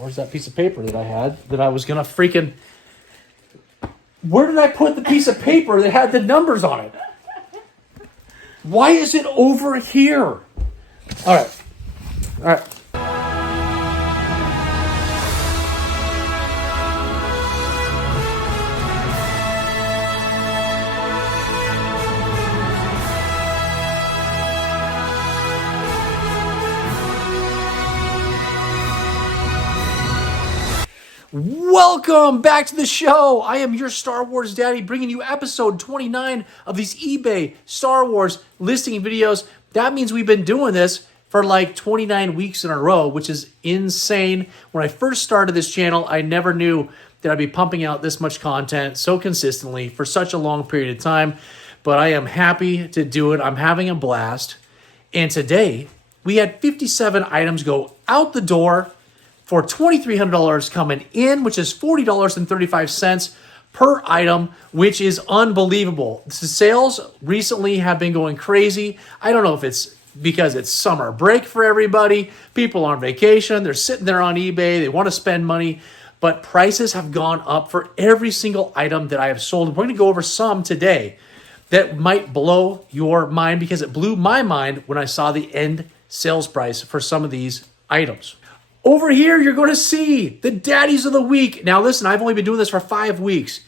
Where's that piece of paper that I had that I was going to freaking... Where did I put the piece of paper that had the numbers on it? Why is it over here? All right. All right. Welcome back to the show. I am your Star Wars daddy, bringing you episode 29 of these eBay Star Wars listing videos. That means we've been doing this for like 29 weeks in a row, which is insane. When I first started this channel, I never knew that I'd be pumping out this much content so consistently for such a long period of time, but I am happy to do it. I'm having a blast. And today, we had 57 items go out the door for $2,300 coming in, which is $40.35 per item, which is unbelievable. The sales recently have been going crazy. I don't know if it's because it's summer break for everybody. People are on vacation. They're sitting there on eBay. They want to spend money, but prices have gone up for every single item that I have sold. We're going to go over some today that might blow your mind, because it blew my mind when I saw the end sales price for some of these items. Over here, you're going to see the daddies of the week. Now, listen, I've only been doing this for 5 weeks.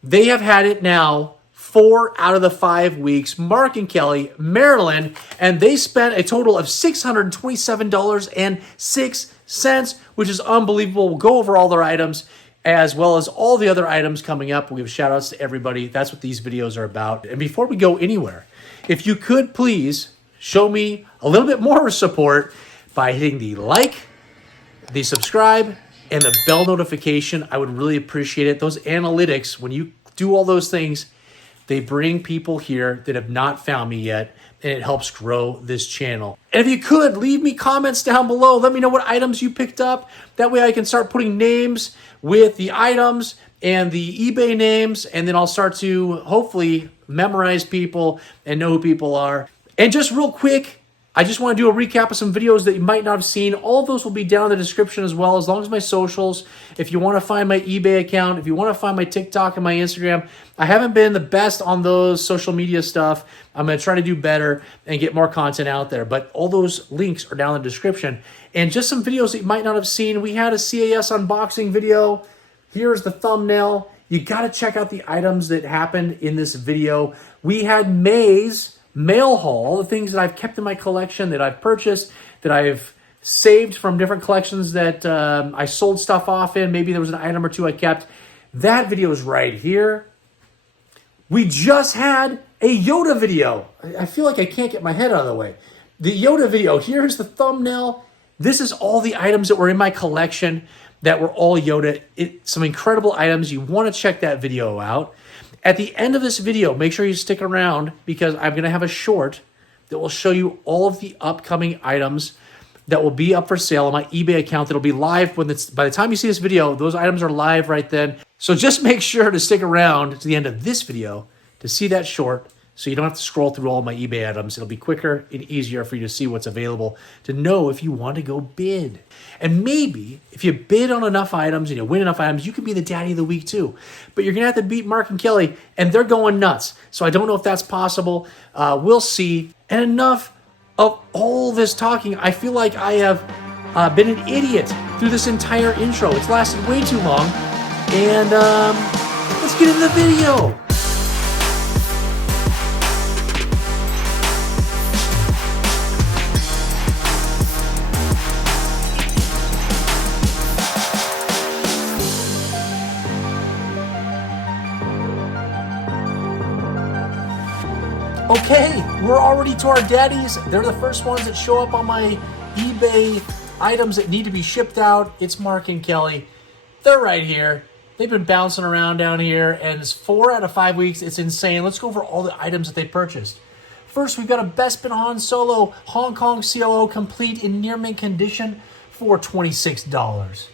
They have had it now 4 out of the 5 weeks. Mark and Kelly, Maryland, and they spent a total of $627.06, which is unbelievable. We'll go over all their items as well as all the other items coming up. We'll give shout outs to everybody. That's what these videos are about. And before we go anywhere, if you could please show me a little bit more support by hitting the like, the subscribe, and the bell notification. I would really appreciate it. Those analytics, when you do all those things, they bring people here that have not found me yet, and it helps grow this channel. And if you could, leave me comments down below. Let me know what items you picked up. That way I can start putting names with the items and the eBay names, and then I'll start to hopefully memorize people and know who people are. And just real quick, I just want to do a recap of some videos that you might not have seen. All of those will be down in the description as well, as long as my socials. If you want to find my eBay account, if you want to find my TikTok and my Instagram, I haven't been the best on those social media stuff. I'm going to try to do better and get more content out there. But all those links are down in the description. And just some videos that you might not have seen. We had a CAS unboxing video. Here's the thumbnail. You got to check out the items that happened in this video. We had CAS Mail Haul, all the things that I've kept in my collection, that I've purchased, that I've saved from different collections that I sold stuff off in. Maybe there was an item or two I kept. That video is right here. We just had a Yoda video. I feel like I can't get my head out of the way. The Yoda video, here's the thumbnail. This is all the items that were in my collection that were all Yoda. Some incredible items. You want to check that video out. At the end of this video, make sure you stick around, because I'm going to have a short that will show you all of the upcoming items that will be up for sale on my eBay account. That'll be live by the time you see this video. Those items are live right then. So just make sure to stick around to the end of this video to see that short, so you don't have to scroll through all my eBay items. It'll be quicker and easier for you to see what's available, to know if you want to go bid. And maybe if you bid on enough items and you win enough items, you could be the daddy of the week too. But you're going to have to beat Mark and Kelly, and they're going nuts. So I don't know if that's possible. We'll see. And enough of all this talking. I feel like I have been an idiot through this entire intro. It's lasted way too long. And let's get into the video. Okay, we're already to our daddies. They're the first ones that show up on my eBay items that need to be shipped out. It's Mark and Kelly. They're right here. They've been bouncing around down here, and it's 4 out of 5 weeks. It's insane. Let's go over all the items that they purchased. First, we've got a Bespin Han Solo Hong Kong CLO complete in near mint condition for $26.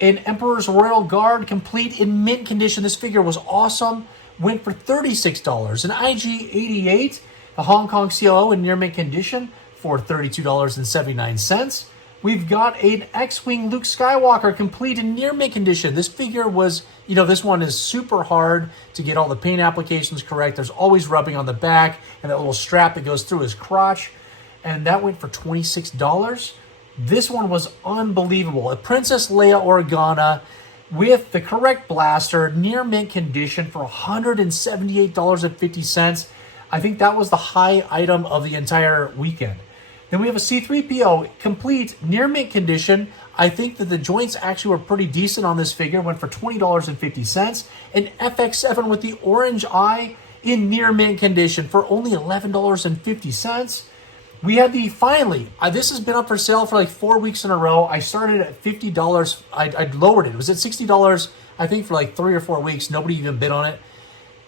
An Emperor's Royal Guard complete in mint condition. This figure was awesome. Went for $36. An IG-88, a Hong Kong CLO in near mint condition for $32.79. we've got an X-Wing Luke Skywalker complete in near mint condition. This figure was, you know, this one is super hard to get all the paint applications correct. There's always rubbing on the back and that little strap that goes through his crotch. And that went for $26. This one was unbelievable. A Princess Leia Organa with the correct blaster, near mint condition for $178.50. I think that was the high item of the entire weekend. Then we have a C-3PO, complete, near mint condition. I think that the joints actually were pretty decent on this figure, went for $20.50. An FX7 with the orange eye in near mint condition for only $11.50. We had the, finally, this has been up for sale for like 4 weeks in a row. I started at $50. I lowered it. It was at $60, I think, for like 3 or 4 weeks. Nobody even bid on it.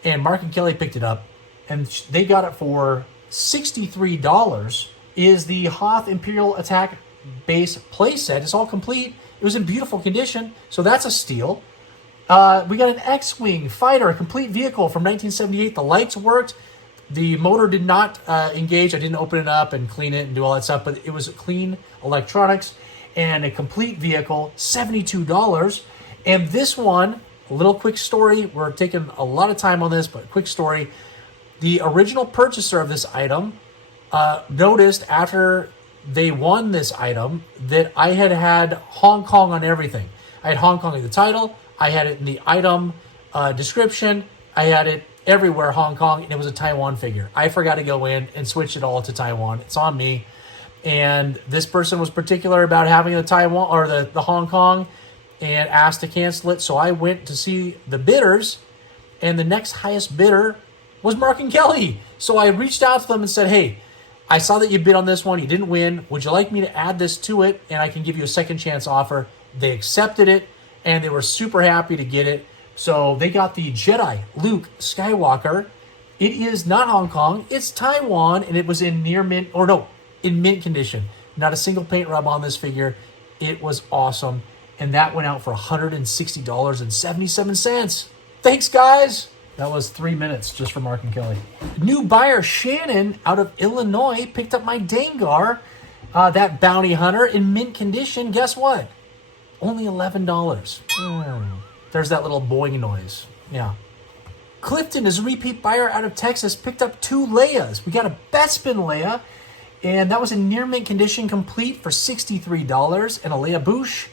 And Mark and Kelly picked it up. And they got it for $63. Is the Hoth Imperial Attack base playset. It's all complete. It was in beautiful condition. So that's a steal. We got an X-Wing fighter, a complete vehicle from 1978. The lights worked. The motor did not engage. I didn't open it up and clean it and do all that stuff, but it was clean electronics and a complete vehicle, $72. And this one, a little quick story. We're taking a lot of time on this, but quick story. The original purchaser of this item noticed after they won this item that I had Hong Kong on everything. I had Hong Kong in the title. I had it in the item description. I had it everywhere, Hong Kong, and it was a Taiwan figure. I forgot to go in and switch it all to Taiwan. It's on me. And this person was particular about having the Taiwan or the Hong Kong and asked to cancel it. So I went to see the bidders, and the next highest bidder was Mark and Kelly. So I reached out to them and said, hey, I saw that you bid on this one. You didn't win. Would you like me to add this to it? And I can give you a second chance offer. They accepted it, and they were super happy to get it. So they got the Jedi Luke Skywalker. It is not Hong Kong. It's Taiwan, and it was in near mint, or no, in mint condition. Not a single paint rub on this figure. It was awesome, and that went out for $160.77. Thanks, guys. That was 3 minutes just for Mark and Kelly. New buyer Shannon out of Illinois picked up my Dengar, that bounty hunter in mint condition. Guess what? Only $11. There's that little boing noise. Yeah. Clifton is a repeat buyer out of Texas, picked up 2 Leias. We got a Bespin Leia, and that was in near mint condition, complete for $63. And a Leia Bouche.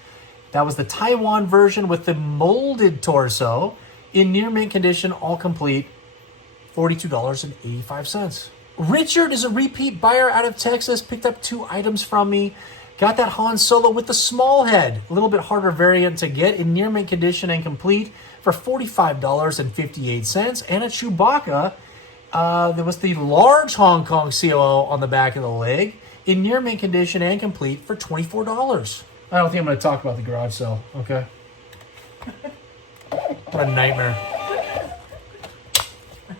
That was the Taiwan version with the molded torso in near mint condition, all complete, $42.85. Richard is a repeat buyer out of Texas, picked up 2 items from me. Got that Han Solo with the small head, a little bit harder variant to get, in near mint condition and complete for $45.58. And a Chewbacca, there was the large Hong Kong COO on the back of the leg, in near mint condition and complete for $24. I don't think I'm going to talk about the garage sale, okay? What a nightmare.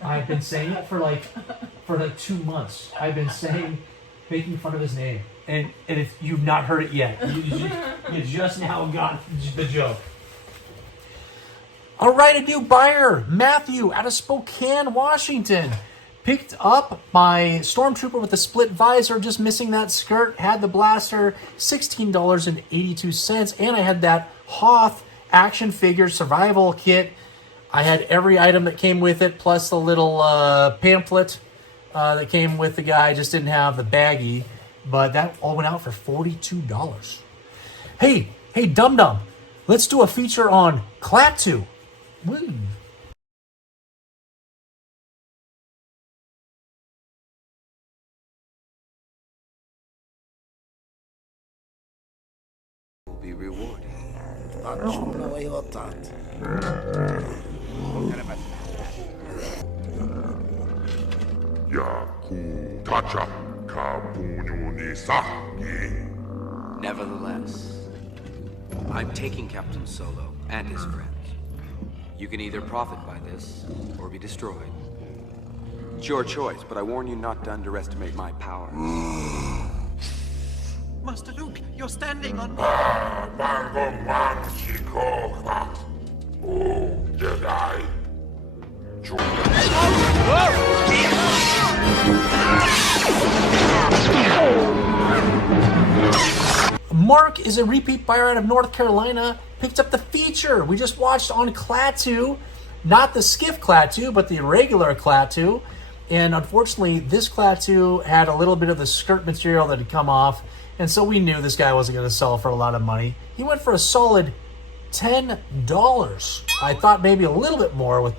I've been saying it for like 2 months. I've been making fun of his name. And if you've not heard it yet, you just now got the joke. All right, a new buyer, Matthew, out of Spokane, Washington. Picked up my Stormtrooper with the split visor, just missing that skirt. Had the blaster, $16.82. And I had that Hoth action figure survival kit. I had every item that came with it, plus the little pamphlet that came with the guy. Just didn't have the baggie. But that all went out for $42. Hey, Dum Dum, let's do a feature on Klaatu. Woo. Will be rewarded. Nevertheless, I'm taking Captain Solo and his friends. You can either profit by this or be destroyed. It's your choice, but I warn you not to underestimate my power. Master Luke, you're standing on... Mark is a repeat buyer out of North Carolina. Picked up the feature we just watched on Klaatu. Not the Skiff Klaatu, but the regular Klaatu. And unfortunately, this Klaatu had a little bit of the skirt material that had come off. And so we knew this guy wasn't going to sell for a lot of money. He went for a solid $10. I thought maybe a little bit more with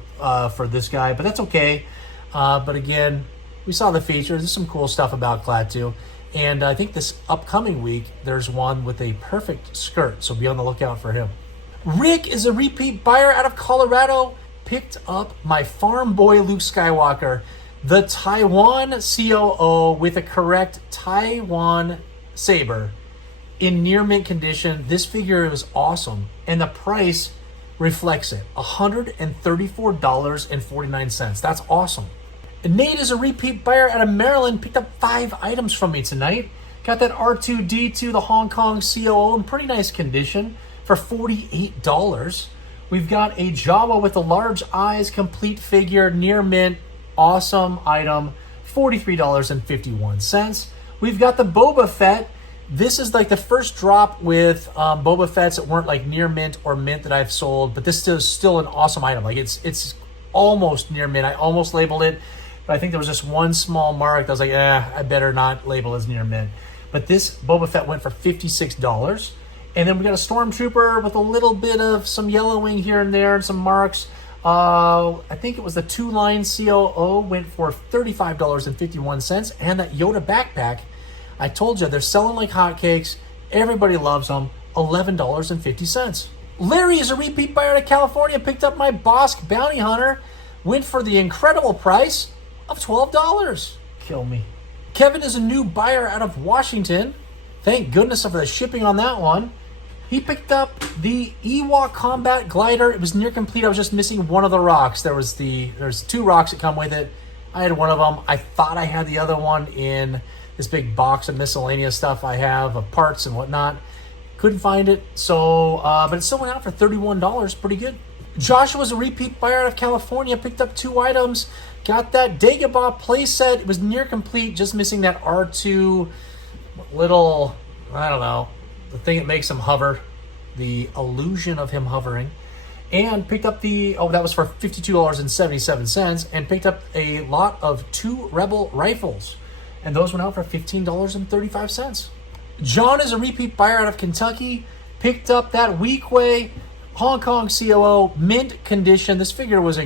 for this guy, but that's okay. But again, we saw the feature. There's some cool stuff about Klaatu. And I think this upcoming week, there's one with a perfect skirt. So be on the lookout for him. Rick is a repeat buyer out of Colorado. Picked up my farm boy Luke Skywalker, the Taiwan COO with a correct Taiwan saber in near mint condition. This figure is awesome, and the price reflects it. $134.49. That's awesome. And Nate is a repeat buyer out of Maryland. Picked up 5 items from me tonight. Got that R2-D2, the Hong Kong COO, in pretty nice condition for $48. We've got a Jawa with the large eyes, complete figure, near mint, awesome item, $43.51. We've got the Boba Fett. This is like the first drop with Boba Fetts that weren't like near mint or mint that I've sold, but this is still an awesome item. Like it's almost near mint. I almost labeled it, but I think there was just one small mark that I was like, I better not label as near mint. But this Boba Fett went for $56. And then we got a Stormtrooper with a little bit of some yellowing here and there and some marks. I think it was the 2-line COO, went for $35.51. And that Yoda backpack, I told you, they're selling like hotcakes. Everybody loves them. $11.50. Larry is a repeat buyer out of California. Picked up my Bosk Bounty Hunter. Went for the incredible price of $12. Kill me. Kevin is a new buyer out of Washington. Thank goodness for the shipping on that one. He picked up the Ewok Combat Glider. It was near complete. I was just missing one of the rocks. There's 2 rocks that come with it. I had one of them. I thought I had the other one in this big box of miscellaneous stuff I have of parts and whatnot. Couldn't find it. So, but it still went out for $31. Pretty good. Joshua was a repeat buyer out of California. Picked up 2 items. Got that Dagobah playset. It was near complete. Just missing that R2 little, I don't know, the thing that makes him hover, the illusion of him hovering. And picked up that was for $52.77, and picked up a lot of 2 Rebel rifles, and those went out for $15.35. John is a repeat buyer out of Kentucky. Picked up that Weequay Hong Kong COO, mint condition. This figure was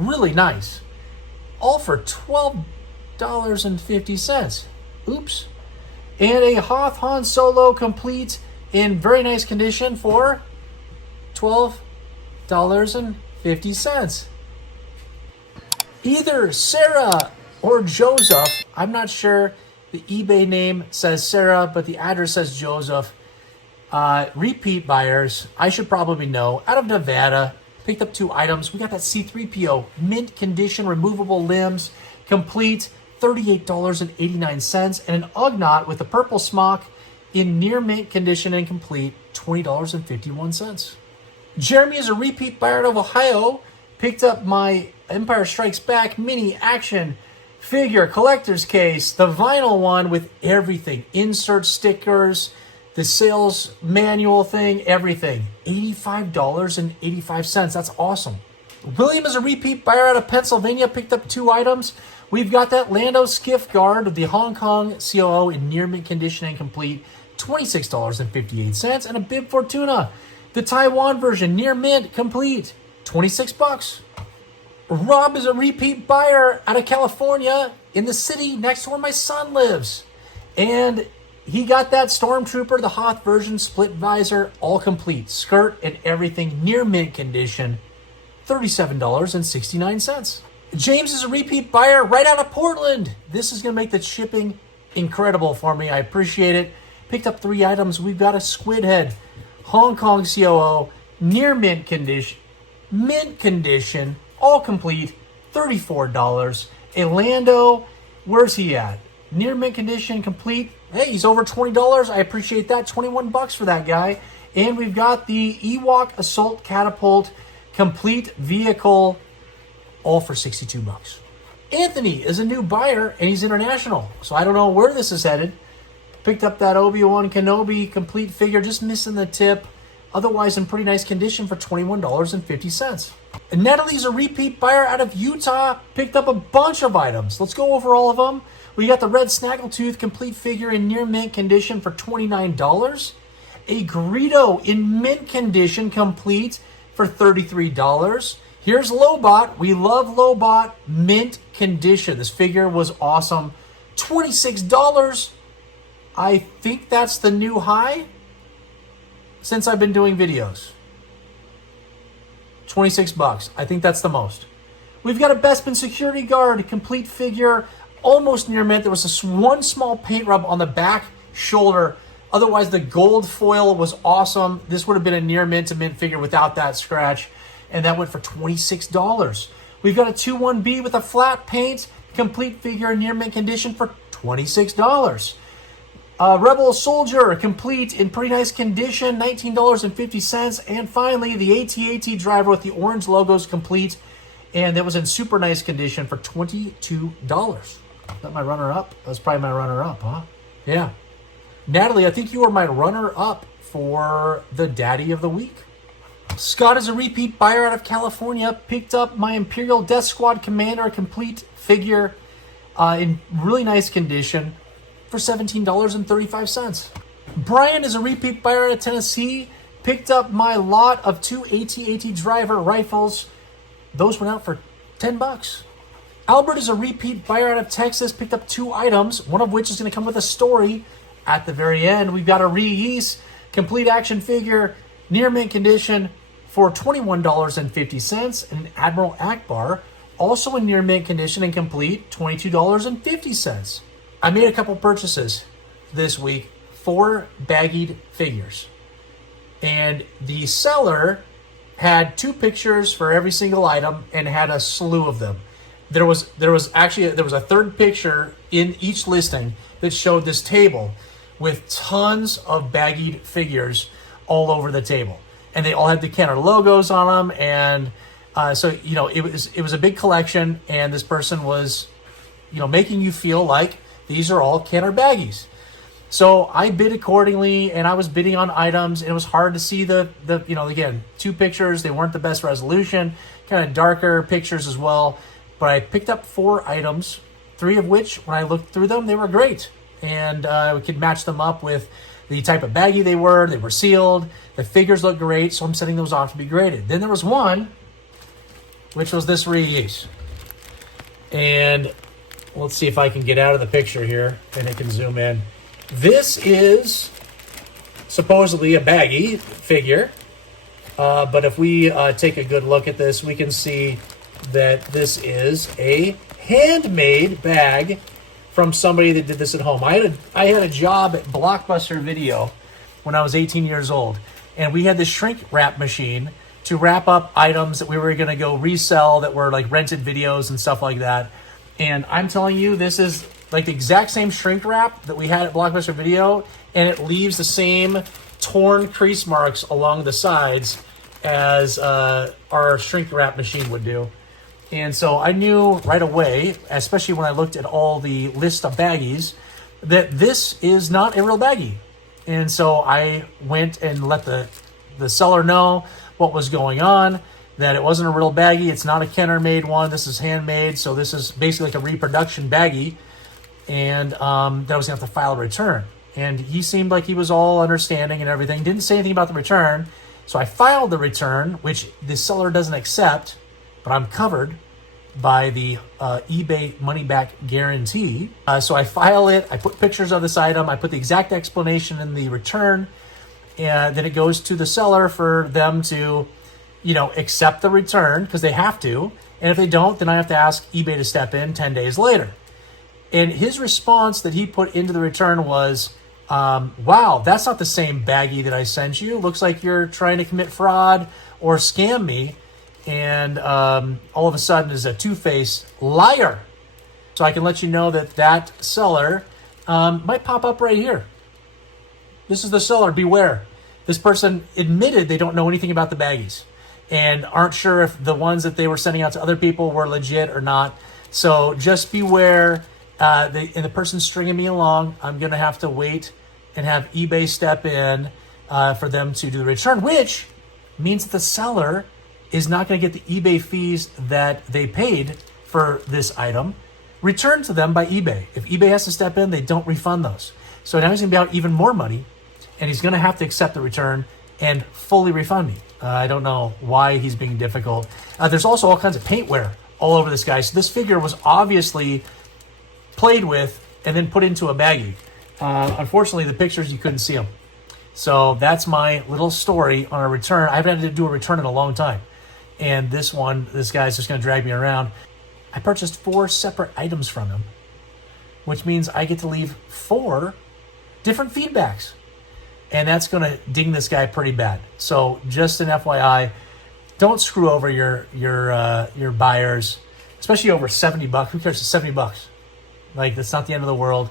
really nice, all for $12.50. Oops. And a Hoth Han Solo complete in very nice condition for $12.50. Either Sarah or Joseph, I'm not sure. The eBay name says Sarah, but the address says Joseph. Repeat buyers, I should probably know, out of Nevada. Picked up 2 items. We got that C-3PO, mint condition, removable limbs, complete, $38.89, and an Ugnaught with the purple smock in near mint condition and complete, $20.51. Jeremy is a repeat buyer out of Ohio. Picked up my Empire Strikes Back mini action figure collector's case, the vinyl one with everything, insert stickers, the sales manual thing, everything. $85.85. That's awesome. William is a repeat buyer out of Pennsylvania. Picked up 2 items. We've got that Lando Skiff Guard of the Hong Kong COO in near mint condition and complete, $26.58, and a Bib Fortuna, the Taiwan version, near mint, complete, $26. Rob is a repeat buyer out of California in the city next to where my son lives. And he got that Stormtrooper, the Hoth version, split visor, all complete, skirt and everything, near mint condition, $37.69. James is a repeat buyer right out of Portland. This is going to make the shipping incredible for me. I appreciate it. Picked up 3 items. We've got a Squid Head, Hong Kong COO, near mint condition, all complete, $34. A Lando, where's he at? Near mint condition, complete. Hey, he's over $20. I appreciate that. $21 for that guy. And we've got the Ewok Assault Catapult, complete vehicle, all for $62. Anthony is a new buyer, and he's international. So I don't know where this is headed. Picked up that Obi-Wan Kenobi complete figure, just missing the tip. Otherwise in pretty nice condition for $21.50. And Natalie's a repeat buyer out of Utah. Picked up a bunch of items. Let's go over all of them. We got the red Snaggletooth complete figure in near mint condition for $29. A Greedo in mint condition complete for $33. Here's Lobot. We love Lobot. Mint condition. This figure was awesome. $26. I think that's the new high since I've been doing videos. 26 bucks. I think that's the most. We've got a Bespin security guard, complete figure, almost near mint. There was this one small paint rub on the back shoulder. Otherwise, the gold foil was awesome. This would have been a near mint to mint figure without that scratch. And that went for $26. We've got a 2-1B with a flat paint, complete figure, near mint condition for $26. Rebel Soldier, complete in pretty nice condition, $19.50. And finally, the AT-AT driver with the orange logos complete, and that was in super nice condition for $22. Is that my runner-up? That's probably my runner-up, huh? Yeah. Natalie, I think you are my runner-up for the Daddy of the Week. Scott is a repeat buyer out of California. Picked up my Imperial Death Squad Commander complete figure in really nice condition for $17.35. Brian is a repeat buyer out of Tennessee. Picked up my lot of 2 AT-AT driver rifles. Those went out for $10. Albert is a repeat buyer out of Texas. Picked up 2 items, one of which is going to come with a story at the very end. We've got a Reese complete action figure, near mint condition for $21.50. And an Admiral Akbar, also in near mint condition and complete, $22.50. I made a couple purchases this week, 4 baggied figures. And the seller had 2 pictures for every single item and had a slew of them. There was a third picture in each listing that showed this table with tons of baggied figures all over the table. And they all had the Kenner logos on them. And so, it was a big collection. And this person was, making you feel like these are all Kenner baggies. So I bid accordingly, and I was bidding on items, and it was hard to see the again, 2 pictures. They weren't the best resolution, kind of darker pictures as well. But I picked up 4 items, 3 of which, when I looked through them, they were great. And we could match them up with the type of baggie they were. They were sealed. The figures looked great, so I'm sending those off to be graded. Then there was one, which was this reuse. And let's see if I can get out of the picture here, and it can zoom in. This is supposedly a baggie figure, but if we take a good look at this, we can see that this is a handmade bag from somebody that did this at home. I had a job at Blockbuster Video when I was 18 years old, and we had this shrink wrap machine to wrap up items that we were going to go resell that were like rented videos and stuff like that. And I'm telling you, this is like the exact same shrink wrap that we had at Blockbuster Video, and it leaves the same torn crease marks along the sides as our shrink wrap machine would do. And so I knew right away, especially when I looked at all the list of baggies, that this is not a real baggie. And so I went and let the seller know what was going on, that it wasn't a real baggie. It's not a Kenner-made one. This is handmade, so this is basically like a reproduction baggie. And that I was going to have to file a return. And he seemed like he was all understanding and everything. Didn't say anything about the return. So I filed the return, which the seller doesn't accept, but I'm covered by the eBay money-back guarantee. So I file it. I put pictures of this item. I put the exact explanation in the return. And then it goes to the seller for them to, accept the return, because they have to. And if they don't, then I have to ask eBay to step in 10 days later. And his response that he put into the return was, wow, that's not the same baggie that I sent you. Looks like you're trying to commit fraud or scam me. And all of a sudden is a two-faced liar. So I can let you know that seller might pop up right here. This is the seller, beware. This person admitted they don't know anything about the baggies and aren't sure if the ones that they were sending out to other people were legit or not. So just beware. And the person stringing me along, I'm going to have to wait and have eBay step in for them to do the return, which means that the seller is not going to get the eBay fees that they paid for this item returned to them by eBay. If eBay has to step in, they don't refund those. So now he's going to be out even more money, and he's going to have to accept the return and fully refund me. I don't know why he's being difficult. There's also all kinds of paint wear all over this guy. So this figure was obviously played with and then put into a baggie. Unfortunately, the pictures, you couldn't see them. So that's my little story on a return. I haven't had to do a return in a long time. And this guy's just going to drag me around. I purchased 4 separate items from him, which means I get to leave 4 different feedbacks. And that's going to ding this guy pretty bad. So just an FYI, don't screw over your buyers, especially over $70. Who cares? It's $70. Like, that's not the end of the world.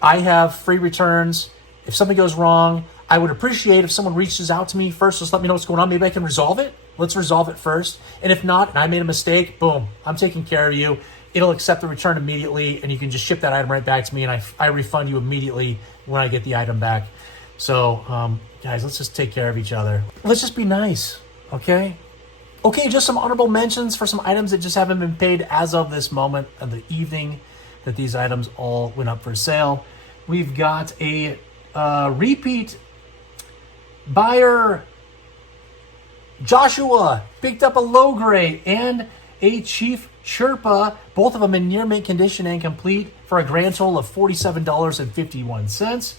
I have free returns. If something goes wrong, I would appreciate if someone reaches out to me first, just let me know what's going on. Maybe I can resolve it. Let's resolve it first. And if not, and I made a mistake, boom, I'm taking care of you. It'll accept the return immediately, and you can just ship that item right back to me, and I refund you immediately when I get the item back. So, guys, let's just take care of each other. Let's just be nice, okay? Okay, just some honorable mentions for some items that just haven't been paid as of this moment of the evening that these items all went up for sale. We've got a repeat buyer, Joshua, picked up a low grade and a Chief Sherpa, both of them in near mint condition and complete, for a grand total of $47.51.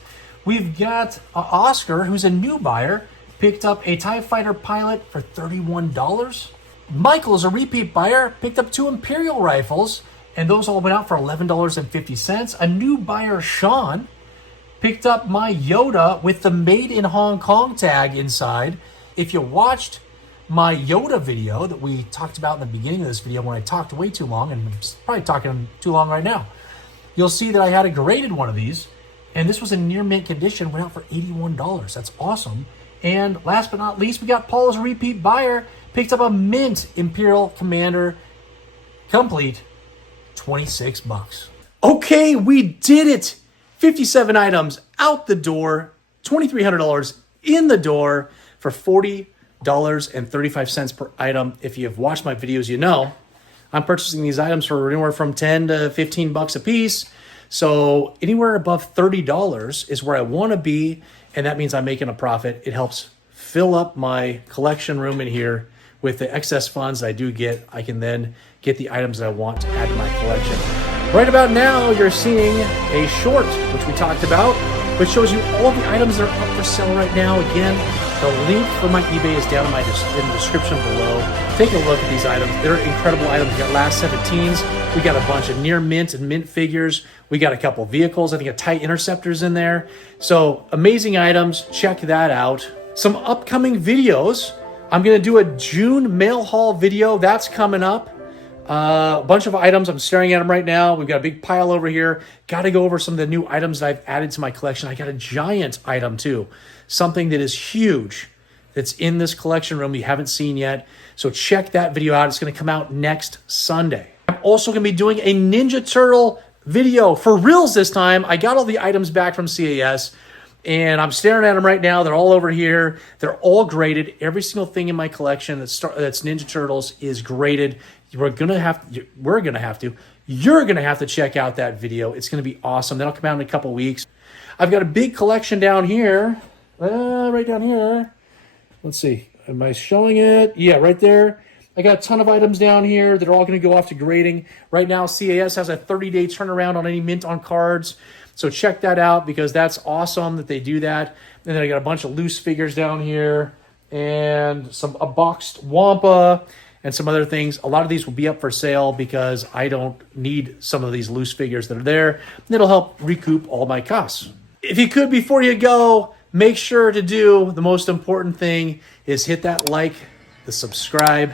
We've got Oscar, who's a new buyer, picked up a TIE Fighter pilot for $31. Michael's a repeat buyer, picked up 2 Imperial rifles, and those all went out for $11.50. A new buyer, Sean, picked up my Yoda with the Made in Hong Kong tag inside. If you watched my Yoda video that we talked about in the beginning of this video, when I talked way too long, and I'm probably talking too long right now, you'll see that I had a graded one of these, and this was in near mint condition, went out for $81. That's awesome. And last but not least, we got Paul's repeat buyer, picked up a mint Imperial Commander complete, $26. Okay, we did it. 57 items out the door, $2,300 in the door for $40.35 per item. If you've watched my videos, you know I'm purchasing these items for anywhere from $10 to $15 a piece. So anywhere above $30 is where I want to be, and that means I'm making a profit. It helps fill up my collection room in here with the excess funds I do get. I can then get the items that I want to add to my collection. Right about now, you're seeing a short, which we talked about, which shows you all the items that are up for sale right now. Again, the link for my eBay is down in the description below. Take a look at these items. They're incredible items. We got last 17s. We got a bunch of near mint and mint figures. We got a couple vehicles. I think a TIE Interceptor's in there. So amazing items. Check that out. Some upcoming videos. I'm going to do a June mail haul video. That's coming up. A bunch of items. I'm staring at them right now. We've got a big pile over here. Got to go over some of the new items that I've added to my collection. I got a giant item too. Something that is huge that's in this collection room you haven't seen yet. So check that video out. It's going to come out next Sunday. I'm also going to be doing a Ninja Turtle video for reals this time. I got all the items back from CAS, and I'm staring at them right now. They're all over here. They're all graded. Every single thing in my collection that's Ninja Turtles is graded. You're gonna have to check out that video. It's gonna be awesome. That'll come out in a couple weeks. I've got a big collection down here, right down here. Let's see, am I showing it? Yeah, right there. I got a ton of items down here that are all gonna go off to grading. Right now, CAS has a 30-day turnaround on any mint on cards. So check that out because that's awesome that they do that. And then I got a bunch of loose figures down here and a boxed Wampa and some other things. A lot of these will be up for sale because I don't need some of these loose figures that are there. It'll help recoup all my costs. If you could, before you go, make sure to do the most important thing is hit that like, the subscribe,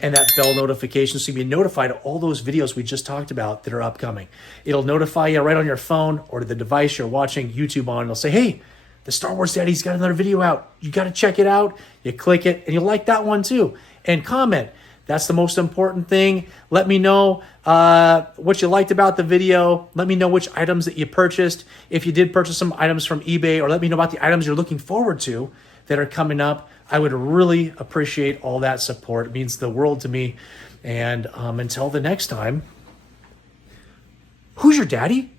and that bell notification so you can be notified of all those videos we just talked about that are upcoming. It'll notify you right on your phone or the device you're watching YouTube on. It'll say, hey, the Star Wars Daddy's got another video out. You got to check it out. You click it, and you'll like that one too. And comment. That's the most important thing. Let me know what you liked about the video. Let me know which items that you purchased. If you did purchase some items from eBay, or let me know about the items you're looking forward to that are coming up. I would really appreciate all that support. It means the world to me. And until the next time, who's your daddy?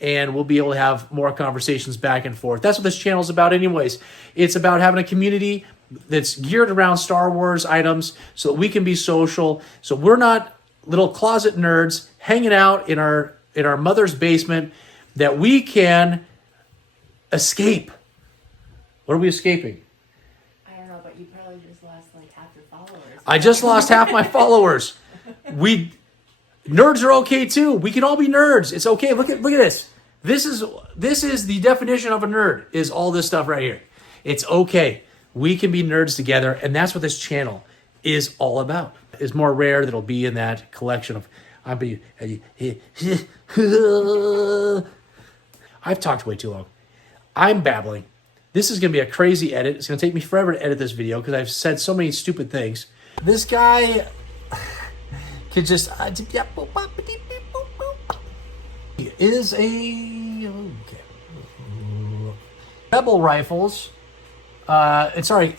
And we'll be able to have more conversations back and forth. That's what this channel is about anyways. It's about having a community that's geared around Star Wars items so that we can be social. So we're not little closet nerds hanging out in our mother's basement, that we can escape. What are we escaping? I don't know, but you probably just lost like half your followers. I just lost half my followers. Nerds are okay too. We can all be nerds. It's okay. Look at this. This is the definition of a nerd, is all this stuff right here. It's okay. We can be nerds together, and that's what this channel is all about. It's more rare that it'll be in that collection of I've talked way too long. I'm babbling. This is going to be a crazy edit. It's going to take me forever to edit this video because I've said so many stupid things. This guy could just is a Rebel rifles. Sorry.